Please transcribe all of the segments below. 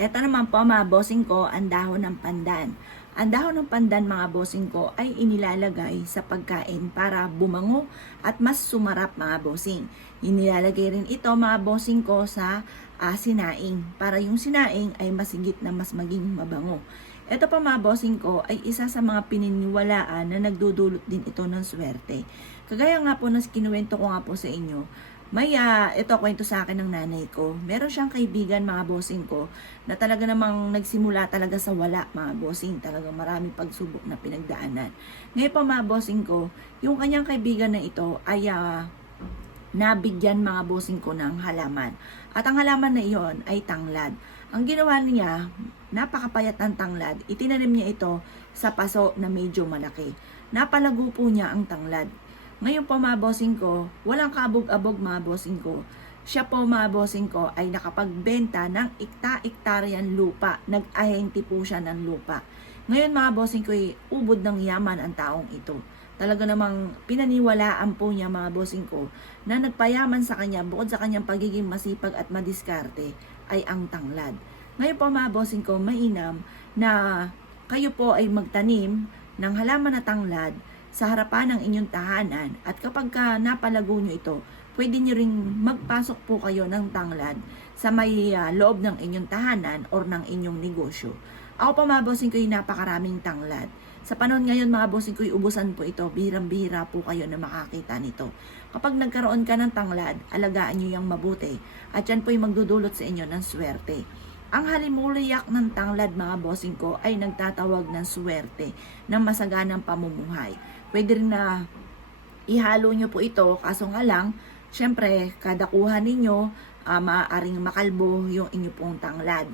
Eto naman po mga bossing ko, ang dahon ng pandan. Ang dahon ng pandan mga bossing ko ay inilalagay sa pagkain para bumango at mas sumarap mga bossing. Inilalagay rin ito mga bossing ko sa sinaing para yung sinaing ay masigit na mas maging mabango. Ito pa mga bossing ko ay isa sa mga pininiwalaan na nagdudulot din ito ng swerte. Kagaya nga po na kinuwento ko nga po sa inyo, ito kwento sa akin ng nanay ko. Meron siyang kaibigan mga bossing ko na talaga namang nagsimula talaga sa wala mga bossing. Talaga maraming pagsubok na pinagdaanan. Ngayon pa mga bossing ko, yung kanyang kaibigan na ito ay nabigyan mga bossing ko ng halaman. At ang halaman na iyon ay tanglad. Ang ginawa niya, napakapayat ng tanglad. Itinanim niya ito sa paso na medyo malaki. Napalago po niya ang tanglad. Ngayon po mga bossing ko, walang kabog-abog mga bossing ko. Siya po mga bossing ko ay nakapagbenta ng ikta-iktaryan lupa. Nag-ahente po siya ng lupa. Ngayon mga bossing ko ay ubod ng yaman ang taong ito. Talaga namang pinaniwalaan po niya mga bossing ko na nagpayaman sa kanya bukod sa kanyang pagiging masipag at madiskarte ay ang tanglad. Ngayon po mga bossing ko, mainam na kayo po ay magtanim ng halaman na tanglad sa harapan ng inyong tahanan at kapag napalago nyo ito, pwede nyo ring magpasok po kayo ng tanglad sa may loob ng inyong tahanan or ng inyong negosyo. Ako pa mga bossing ko yung napakaraming tanglad. Sa panahon ngayon mga bossing ko, ubusan po ito, bihirang-bihira po kayo na makakita nito. Kapag nagkaroon ka ng tanglad, alagaan nyo yung mabuti at yan po yung magdudulot sa inyo ng swerte. Ang halimuliyak ng tanglad mga bossing ko ay nagtatawag ng swerte ng masaganang pamumuhay. Pwede rin na ihalo nyo po ito, kaso nga lang, syempre, kada kuha ninyo, maaaring makalbo yung inyo pong tanglad.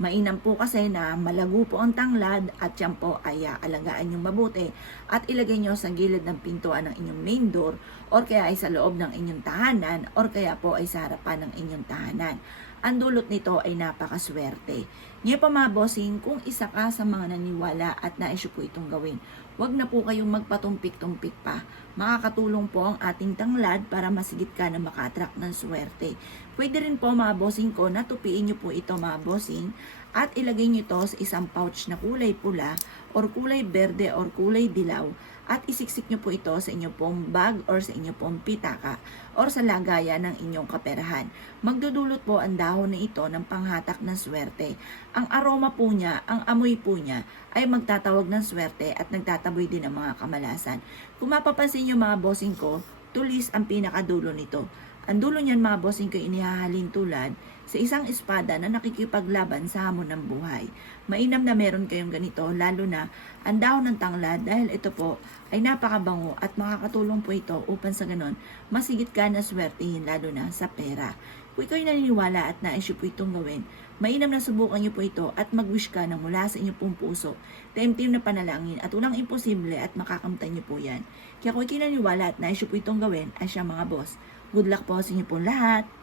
Mainam po kasi na malago po ang tanglad at yan po ay alagaan nyo mabuti at ilagay nyo sa gilid ng pintuan ng inyong main door or kaya ay sa loob ng inyong tahanan or kaya po ay sa harapan ng inyong tahanan. Ang dulot nito ay napakaswerte. Ngayon pa mga bossing, kung isa ka sa mga naniwala at naisyo po itong gawin, huwag na po kayong magpatumpik-tumpik pa. Makakatulong po ang ating tanglad para masigit ka na maka-attract ng swerte. Pwede rin po mga bossing ko na tupiin nyo po ito mga bossing at ilagay nyo ito sa isang pouch na kulay pula or kulay berde or kulay dilaw at isiksik nyo po ito sa inyong pong bag or sa inyong pong pitaka or sa lagayan ng inyong kaperahan. Magdudulot po ang dahon na ito ng panghatak ng swerte. Ang aroma po niya, ang amoy po niya ay magtatawag ng swerte at nagtataboy din ng mga kamalasan. Kung mapapansin nyo mga bossing ko, tulis ang pinakadulo nito. Ang dulo niyan mga bossing ko inihahalin tulad sa isang espada na nakikipaglaban sa hamon ng buhay. Mainam na meron kayong ganito, lalo na ang dahon ng tanglad dahil ito po ay napakabango at makakatulong po ito upang sa ganon masigit ka na swertihin lalo na sa pera. Kung ikaw ay naniniwala at naisyo po itong gawin, mainam na subukan niyo po ito at mag-wish ka ng mula sa inyong pong puso. Taimtim na panalangin at walang imposible at makakamtan niyo po yan. Kaya kung ikaw ay naniniwala at naisyo po itong gawin, ay siya mga boss. Good luck po sa inyo po lahat!